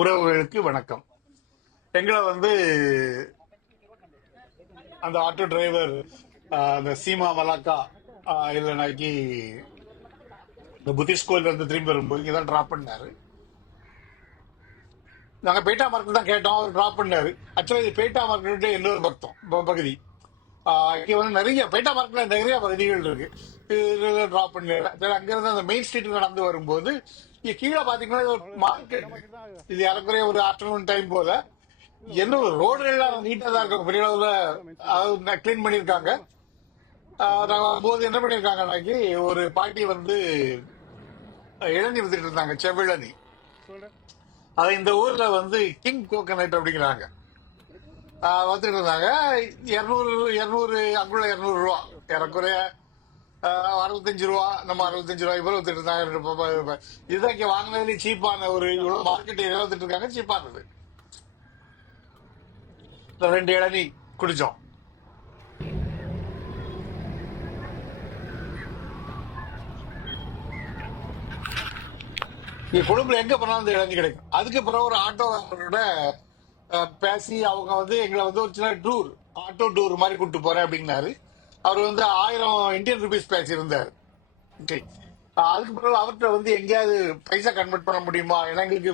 உறவுகளுக்கு வணக்கம். எங்களை வந்து அந்த ஆட்டோ டிரைவர் அந்த சீமா மலாக்கா இல்லைனாக்கி இந்த புத்திஸ்ட் கோயில்ல இருந்து திரும்பி வரும்போது இங்கதான் டிராப் பண்ணாரு. நாங்க பேட்டா மார்க்கெட் தான் கேட்டோம், அவர் டிராப் பண்ணாரு. ஆக்சுவலா இது பேட்டா மார்க்கெட் இன்னொரு பகுதி. இங்க வந்து நிறைய பேட்டா மார்க்கெட்ல நிறைய பகுதிகள் இருக்கு. டிராப் பண்ணாரு. அங்கிருந்து அந்த மெயின் ஸ்ட்ரீட் நடந்து வரும்போது இங்க கீழே பாத்தீங்கன்னா இது ஒரு மார்க்கெட். இது ஏறக்குறைய ஒரு ஆஃப்டர்நூன் டைம் போல. என்ன ஒரு ரோடுகள்லாம் நீட்டா தான் இருக்கும், பெரிய அளவுல கிளீன் பண்ணிருக்காங்க. நாங்க வரும்போது என்ன பண்ணிருக்காங்கன்னாக்கி ஒரு பாட்டி வந்து இளநீ வித்துட்டு இருந்தாங்க, செவிழனி. அது இந்த ஊர்ல வந்து கிங் கோகனட் அப்படிங்கிறாங்க. வந்துட்டு இருந்தாங்க. 200 அங்குள்ள 200 ரூபா, ஏறக்குறைய 65 ரூபா. நம்ம 65 ரூபாய் இவ்வளவு வித்துட்டு இருந்தாங்க. இதுதான் இங்க வாங்கினதுல சீப்பான ஒரு மார்க்கெட் ஏரியா வந்துட்டு இருக்காங்க, சீப்பானது. 2 இளநீ குடிச்சோம். இங்க கொழும்புல எங்க போனாலும் இந்த இளநீ கிடைக்கும். அதுக்கு பிறகு ஒரு ஆட்டோட பேசி அவங்க வந்து எங்களை வந்து ஒரு சின்ன டூர், ஆட்டோ டூர் மாதிரி கூப்பிட்டு போறேன் அப்படின்னாரு. அவர் வந்து 1000 இந்தியன் ருபீஸ் பேசியிருந்தாரு. ஓகே, அதுக்கு பிறகு அவர்கிட்ட வந்து எங்கேயாவது பைசா கன்வெர்ட் பண்ண முடியுமா, ஏன்னா எங்களுக்கு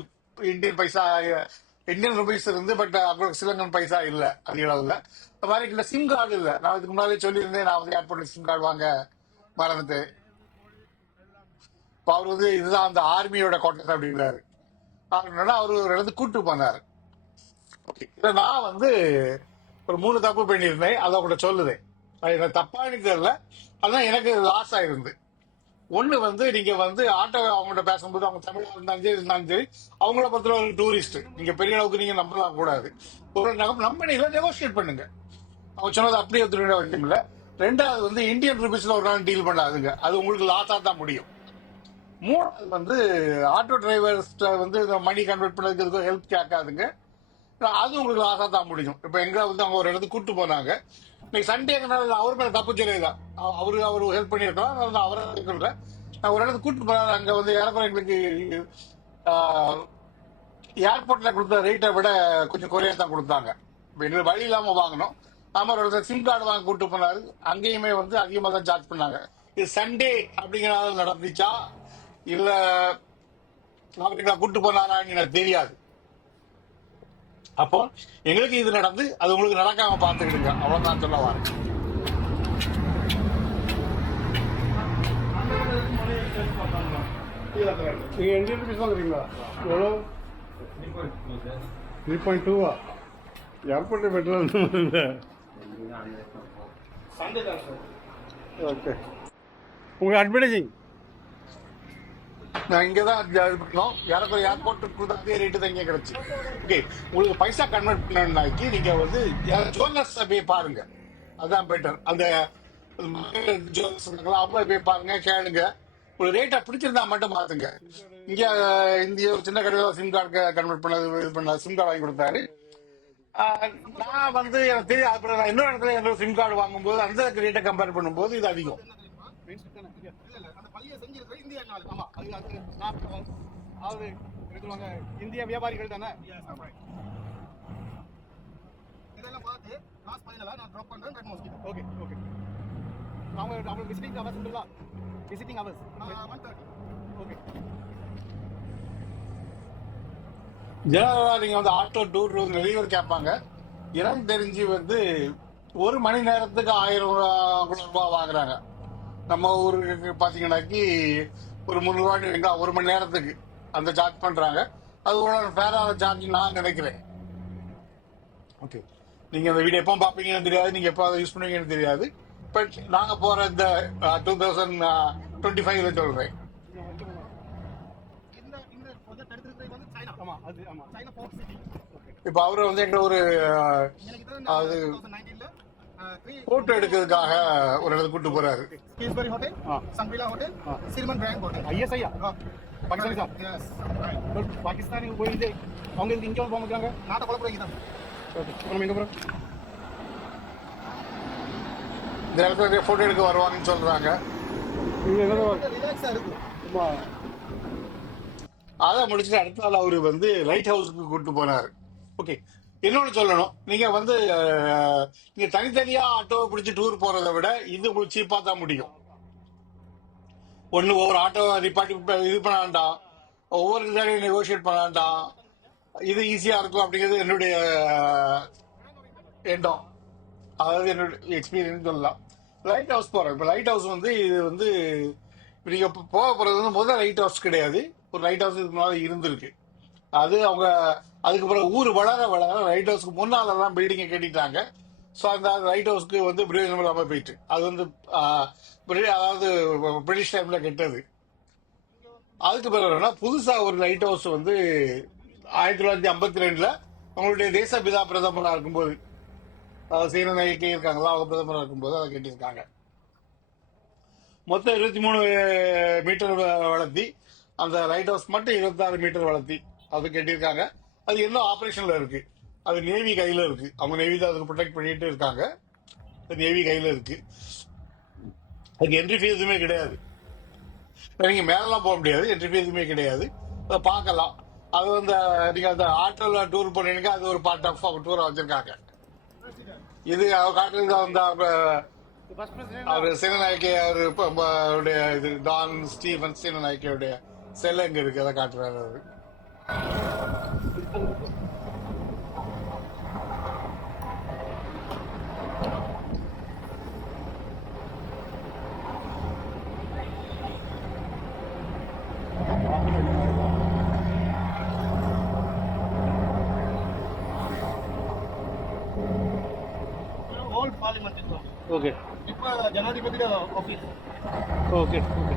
இந்தியன் ருபீஸ் இருந்து, பட் அவங்களுக்கு சிலங்கன் பைசா இல்ல அதிக அளவுல. அது மாதிரி இல்ல, சிம் கார்டு இல்ல. நான் இதுக்கு முன்னாலே சொல்லியிருந்தேன், நான் வந்து ஏர்போர்ட்ல சிம் கார்டு வாங்க மறந்துட்டு. அவர் வந்து இதுதான் அந்த ஆர்மியோட கோட்டர் அப்படிங்கிறாரு. அவர் ஒரு இடத்துக்கு கூட்டு போனாரு. இதை நான் வந்து ஒரு 3 தப்பு பண்ணியிருந்தேன், அதை கூட சொல்லுதேன். எனக்கு தப்பானு தெரியல, அதான் எனக்கு லாஸ் ஆயிருந்து. ஒண்ணு வந்து நீங்க வந்து ஆட்டோ அவங்கள்ட்ட பேசும்போது அவங்க தமிழா இருந்தாலும் சரி அவங்கள பொறுத்த ஒரு டூரிஸ்ட், நீங்க பெரிய அளவுக்கு நீங்க நம்பலாம் கூடாது. ஒரு நம்ப நெகோசியேட் பண்ணுங்க. அவங்க சொன்னது அப்படியே எடுத்துட்டு வைக்கல. ரெண்டாவது வந்து இந்தியன் ருபீஸ்ல ஒரு நாள் டீல் பண்ணாதுங்க, அது உங்களுக்கு லாஸா தான் முடியும். மூணாவது வந்து ஆட்டோ டிரைவர்ஸ் வந்து மணி கன்வெர்ட் பண்ணதுக்கு ஹெல்ப் கேட்காதுங்க, அது உங்களுக்கு லாஸா தான் முடியும். இப்ப எங்க வந்து அவங்க ஒரு இடத்துக்கு கூட்டு போனாங்க. இன்னைக்கு சண்டேங்கனால அவர் மேல தப்பு சொல்லிதான், அவரு ஹெல்ப் பண்ணிருக்கலாம், அவரை சொல்றேன். ஒரு இடத்துக்கு கூட்டு போனாங்க. அங்க வந்து ஏறக்குறைய எங்களுக்கு ஏர்போர்ட்ல கொடுத்த ரேட்டை விட கொஞ்சம் குறையா தான் கொடுத்தாங்க. எங்களுக்கு வழி இல்லாம வாங்கணும். ஒரு சிம் கார்டு வாங்க கூட்டு போனாரு, அங்கேயுமே வந்து அதிகமா தான் சார்ஜ் பண்ணாங்க. இது சண்டே அப்படிங்கிறனால நடந்துச்சா இல்ல கூட்டு போனாரான்னு எனக்கு தெரியாது. அப்போ எங்களுக்கு இது நடந்து அது உங்களுக்கு நடக்காம பாத்துக்கிடுங்க, அவ்வளவுதான் சொல்ல வரேன். நீங்க இந்தியன் ருபீஸ் வாங்குறீங்களா? எவ்வளோ? 3.2 ஏர்போர்ட் பெட்ரோல் ஓகே. உங்களுக்கு அட்வர்டைசிங் நான் இங்கதான் இது பண்ணோம். யாருக்கும் ஏர்போர்ட்டுக்கு அதே ரேட்டு தான் இங்கே கிடைச்சு. ஓகே, உங்களுக்கு பைசா கன்வெர்ட் பண்ணாக்கி நீங்க வந்து ஜுவல்லர்ஸ் போய் பாருங்க, அதுதான் பெட்டர். அந்த ஜுவல்லர்ஸ் அவங்கள போய் பாருங்க, கேளுங்க. ஒரு ரேட்டா பிடிச்சிருந்தா மட்டும் மாத்துங்க. இங்க இந்திய ஒரு சின்ன கடையில் சிம் கார்டு கன்வெர்ட் பண்ணது இது பண்ண சிம் கார்டு வாங்கி கொடுத்தாரு. நான் வந்து எனக்கு தெரியும். அப்புறம் நான் இன்னொரு இடத்துல என்னோட சிம் கார்டு வாங்கும்போது அந்த ரேட்டை கம்பேர் பண்ணும்போது இது அதிகம். இந்திய வியாபாரிகள் தானே. Okay okay. அவங்க விசிட்டிங் ஹவர்ஸ் உண்டுங்களா? Visiting hours 1:30. ஓகே. ஜெனரலா நீங்க வந்து ஆட்டோ டூர் நிறைய பேர் கேட்பாங்க. எனக்கு தெரிஞ்சு வந்து ஒரு மணி நேரத்துக்கு 1000 ரூபாய் வாங்குறாங்க. நம்ம ஊருக்கு பாத்தீங்கன்னாக்கி ஒரு 300 ரூபாய் ஒரு மணி நேரத்துக்கு அந்த சார்ஜ் பண்றாங்க. அது ஒரு ஃபேரான சார்ஜ் நான் நினைக்கிறேன். ஓகே, நீங்க அந்த வீடியோ எப்போ பாப்பீங்கன்னு தெரியாது, நீங்க எப்போ அதை யூஸ் பண்ணுவீங்கன்னு தெரியாது. பட் நாங்க போற இந்த 2025 சொல்றேன். இப்ப அவரு வந்து எங்க ஒரு அது போட்டோ எடுக்கிறதுக்காக ஒரு இடத்துக்கு கூட்டு போறாரு. பாகிஸ்தானி போயிட்டு அவங்க இங்க போக மாட்டாங்க, நாட்டை குழப்பம். இந்த இடத்துல போட்டோ எடுக்க வருவாங்கன்னு சொல்றாங்க. அதை முடிச்சுட்டு அடுத்த நாள் அவரு வந்து லைட் ஹவுஸுக்கு கூட்டு போனாரு. ஓகே, இன்னொன்னு சொல்லணும், நீங்க வந்து நீங்க தனித்தனியா ஆட்டோவை பிடிச்சி டூர் போறதை விட இது உங்களுக்கு சீப்பா தான் முடியும். ஒண்ணு ஒவ்வொரு ஆட்டோவை நிப்பாட்டி இது பண்ண வேண்டாம், ஒவ்வொரு இதாலையும் நெகோசியேட் பண்ண வேண்டாம், இது ஈஸியா இருக்கும் அப்படிங்கிறது என்னுடைய எண்ணம். அதாவது என்னோட எக்ஸ்பீரியன்ஸ் சொல்லலாம். லைட் ஹவுஸ் போறோம். இப்ப லைட் ஹவுஸ் வந்து இது வந்து நீங்க போக போறது வந்து முதல் லைட் ஹவுஸ் கிடையாது. ஒரு லைட் ஹவுஸ் இதுக்கு முன்னால இருந்திருக்கு. அது அவங்க அதுக்கு பிறகு ஊர் வளர வளர லைட் ஹவுஸ்க்கு முன்னாலெல்லாம் பில்டிங்கை கட்டிட்டாங்க. ஸோ அந்த லைட் ஹவுஸ்க்கு வந்து பிரயோஜனம் இல்லாமல் போயிட்டு அது வந்து அதாவது பிரிட்டிஷ் டைம்ல கெட்டது. அதுக்கு பிறகு என்னன்னா புதுசா ஒரு லைட் ஹவுஸ் வந்து 1952 அவங்களுடைய தேசப்பிதா பிரதமராக இருக்கும்போது, சீன நாயக்கி இருக்காங்களா, அவங்க பிரதமராக இருக்கும்போது அதை கட்டியிருக்காங்க. மொத்தம் 23 மீட்டர் வளர்த்தி, அந்த லைட் ஹவுஸ் மட்டும் 26 மீட்டர் வளர்த்தி அது கட்டியிருக்காங்க. அது இன்னும் ஆபரேஷன்ல இருக்கு. அது நேவி கையில இருக்கு. அவங்க நேவி தான் அதுக்கு ப்ரொடெக்ட் பண்ணிட்டு இருக்காங்க. அது நேவி கையில இருக்கு. அதுக்கு என்ட்ரி ஃபீஸ் எதுவுமே கிடையாது. நீங்க மேலாம் போக முடியாது, என்ட்ரி ஃபீஸ் எதுவுமே கிடையாது. அதை பார்க்கலாம். அது வந்து நீங்க அந்த ஆட்டோல டூர் போனீங்க, அது ஒரு பார்ட் ஆஃப் டூரை வச்சிருக்காங்க. இது காட்டுறது வந்து அவரு சீனநாயக்கி அவருடைய இது டான் ஸ்டீவன் சீனநாயக்கியோடைய செல் எங்க இருக்கு, அதை காட்டுறாரு அவரு. ஓல்ட் பார்லிமெண்ட் இது. ஓகே, இப்போ ஜனாதிபதியோட ஆஃபீஸ். Okay, okay.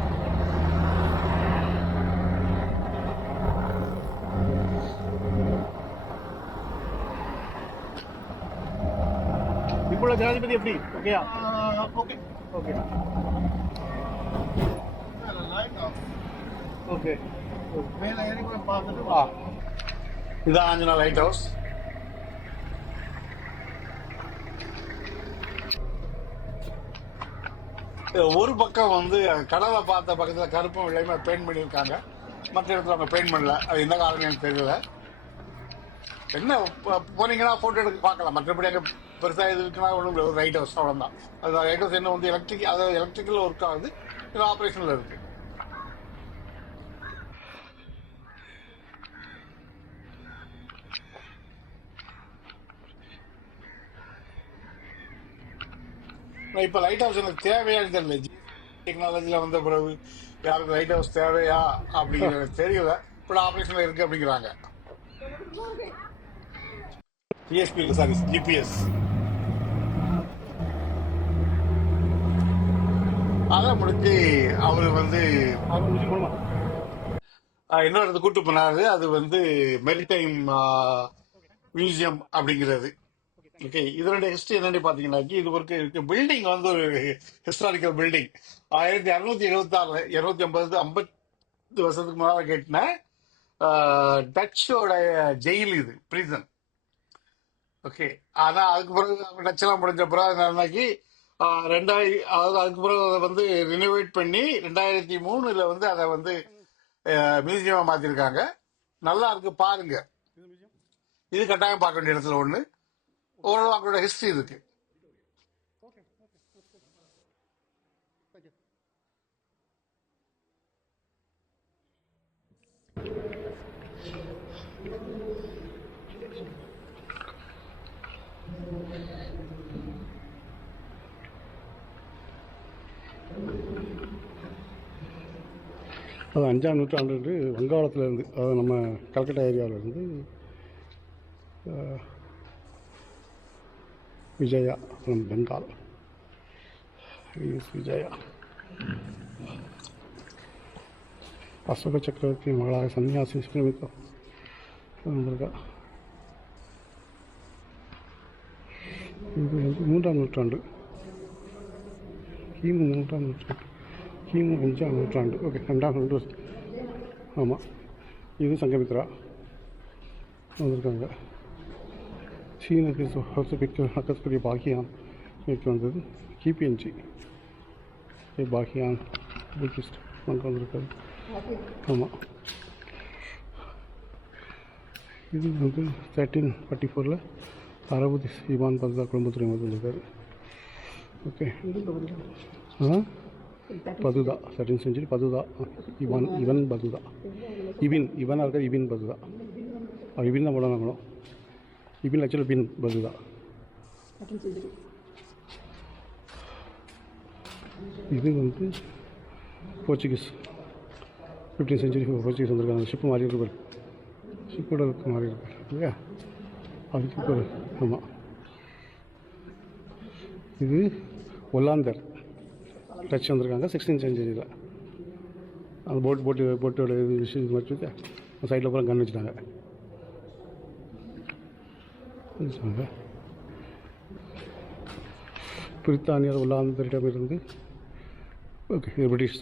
இப்போ ஜனாதிபதி எப்படி? ஓகேயா? Okay okay, okay. மேலே ஏறி கூட பார்த்துட்டு இதான் ஆஞ்சனா லைட் ஹவுஸ். ஒரு பக்கம் வந்து கடலை பார்த்த பக்கத்துல கருப்பும் வெள்ளையுமே பெயிண்ட் பண்ணியிருக்காங்க. மற்ற இடத்துல அவங்க பெயிண்ட் பண்ணல. அது என்ன காரணம் எனக்கு தெரியல. என்ன போனீங்கன்னா போட்டோ எடுக்க பார்க்கலாம். மற்றபடி அங்கே பெருசா இது இருக்குன்னா ஒன்றும் ஒரு லைட் ஹவுஸ் அவ்வளோதான். அது லைட் ஹவுஸ் என்ன வந்து எலக்ட்ரிக்கல் ஒர்க் ஆகுது, இது ஆப்ரேஷன்ல இருக்கு. இப்ப லைட் ஹவுஸ் எனக்கு தேவையான்னு தெரியல. டெக்னாலஜில வந்த பிறகு யாருக்கு லைட் ஹவுஸ் தேவையா அப்படிங்கிறது தெரியல. இப்ப ஆபரேஷன்ல இருக்கு அப்படிங்கிறாங்க. PSP sorry GPS. அதை முடிச்சு அவரு வந்து இன்னொரு இடத்துக்கு கூட்டு போனாரு. அது வந்து மெரிடைம் மியூசியம் அப்படிங்கிறது. ஓகே, இதனுடைய ஹிஸ்டரி என்னன்னு பாத்தீங்கன்னா, இது ஒரு பில்டிங் வந்து ஒரு ஹிஸ்டாரிக்கல் பில்டிங். 1676 250 வருஷத்துக்கு முன்னால கேட்டின டச்சோட ஜெயில், இது பிரிசன். ஓகே, ஆனா அதுக்கு பிறகு டச் எல்லாம் முடிஞ்ச பிறகு என்னன்னாக்கி அதாவது அதுக்கு பிறகு அதை வந்து ரினோவேட் பண்ணி 2003 வந்து அதை வந்து மியூசியமா மாத்திருக்காங்க. நல்லா இருக்கு, பாருங்க. இது கட்டாயம் பார்க்க வேண்டிய இடத்துல ஒண்ணு. ஓரளவு அவங்களோட ஹிஸ்டரி இருக்கு. அது 5ஆம் நூற்றாண்டு வங்காளத்துலேருந்து, அதாவது நம்ம கல்கட்டா ஏரியாவிலேருந்து விஜயா ஃப்ரம் பெங்கால். இஸ் விஜயா. அசோக சக்கரவர்த்தி மகளாக சன்னியாசி சுமிதா வந்திருக்கா. இது வந்து 3ஆம் நூற்றாண்டு, கிமு 3ஆம் நூற்றாண்டு, கிமு 5ஆம் நூற்றாண்டு. ஓகே, 2ஆம் நூற்றாண்டு. ஆமாம், இது சங்கமித்ரா வந்திருக்காங்க. சீனக்கு ஹக்கஸ்கரிய பாகியான் இருக்கு வந்தது. கிபிஎன்ஜி பாகியான் புத்திஸ்ட் அங்கே வந்திருக்காரு. ஆமாம், இது வந்து 1344 அரபு இவான் பதுதா குடும்ப துறைமுகத்தில் வந்திருக்காரு. Okay Battuta 13th century Battuta இவன் பதுதா இவனாக இருக்கார் இபின் பதுதா. இபின் தான் போடணும். இபின் ஆக்சுவலாக பின் பதுதா. இது வந்து போர்ச்சுகீஸ் 15th century போர்ச்சுகீஸ் வந்திருக்காங்க. ஷிப்பு மாறி இருக்கு, ஷிப்போட மாறி இருக்கு இல்லையா, அதுக்கு ஒரு ஆமாம். இது ஒல்லாந்தர் டச் வந்திருக்காங்க 16th century. அந்த போட்டோட இது விஷயம் வச்சு சைடில் பூரா கன் வச்சுட்டாங்க. பிரித்தானியர் ஒல்லாந்தரிடமிருந்து ஓகே இது British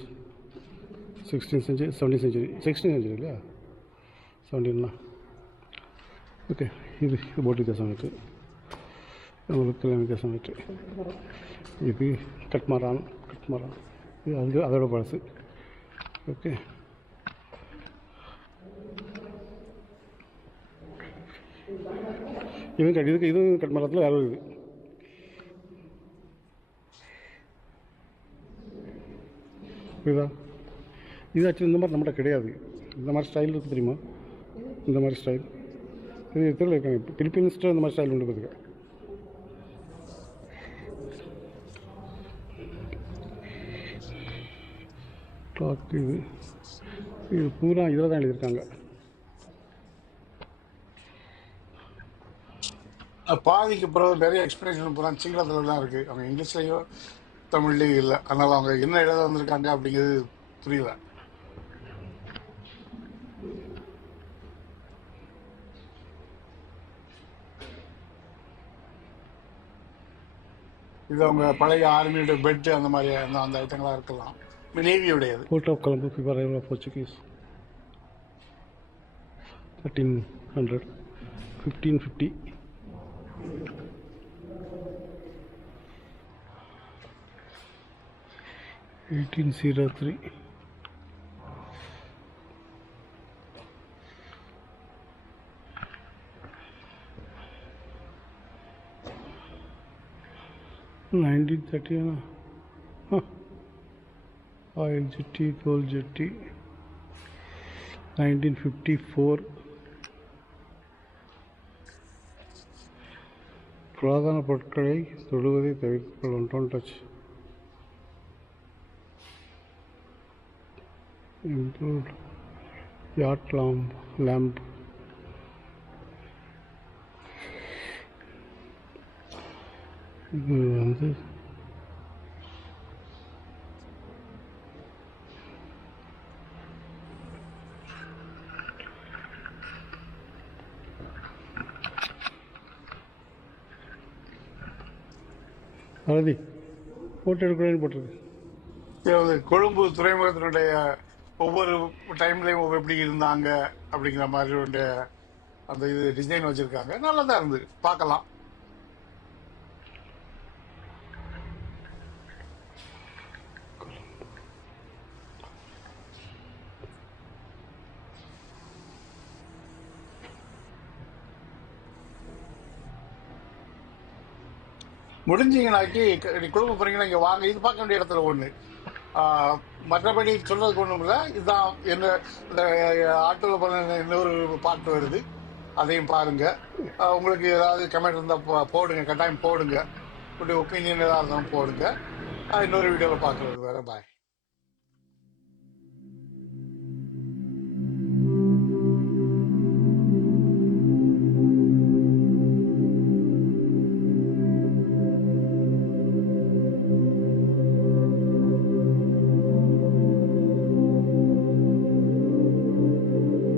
16th century 17th century 16th century இல்லையா 17னா ஓகே. இது போட் வித்தியாசமாயிட்டு நம்மளுக்கு வித்தியாசமாயிட்டு. இது கட்மரான் இது அது அதோட பழசு. ஓகே இதுவும் கட்மரத்தில் வேறு இது. புரியுதா? இது ஆக்சுவலி இந்த மாதிரி நம்மகிட்ட கிடையாது. இந்த மாதிரி ஸ்டைல் இருக்குது தெரியுமா, இந்த மாதிரி ஸ்டைல் இது எதில் இருக்காங்க. பிலிப்பீன்ஸ்ட்டு இந்த மாதிரி ஸ்டைல் உண்டு பார்த்துக்க. கிளாக் இது பூரா இதில் தான் எழுதியிருக்காங்க. பாதிக்கு பிறகு நிறைய எக்ஸ்பிளேஷன் பூரா சிங்களத்தில் தான் இருக்குது. அவங்க இங்கிலீஷ்லேயோ தமிழ்லேயும் இல்லை. அதனால் அவங்க என்ன எழுத வந்திருக்காங்க அப்படிங்கிறது புரியல. இது அவங்க பழைய ஆர்மியோட பெட்டு அந்த மாதிரி அந்த ஐட்டங்களாக இருக்கலாம். நேவியோடையது. Port of Colombo before Portuguese 1300 1550. (1803) (1930) oil jetty, coal jetty 1954. புராதன பொருட்களை தொடுவதை தவிர்த்துக்கொள்ளும். Don't touch. Improved yacht lamp இது வந்து அழதி போட்டோ எடுக்கிறேன்னு போட்டிருக்கு. கொழும்பு துறைமுகத்தினுடைய ஒவ்வொரு டைம்லையும் ஒவ்வொரு எப்படி இருந்தாங்க அப்படிங்கிற மாதிரி அந்த இது டிசைன் வச்சுருக்காங்க. நல்லா தான் இருந்து பார்க்கலாம். முடிஞ்சிங்கனாக்கி குடும்ப போறீங்கன்னா இங்கே வாங்க. இது பார்க்க வேண்டிய இடத்துல ஒன்று. மற்றபடி சொல்றதுக்கு ஒன்றும் இல்லை. இதுதான் என்ன இந்த ஆட்டோவில் பண்ண இன்னொரு பாட்டு வருது, அதையும் பாருங்க. உங்களுக்கு ஏதாவது கமெண்ட் இருந்தால் போடுங்க, கட்டாயம் போடுங்க. உங்களுடைய ஒப்பீனியன் ஏதாவது இருந்தாலும் போடுங்க. இன்னொரு வீடியோவில் பார்க்குறது வேறு. பாய்.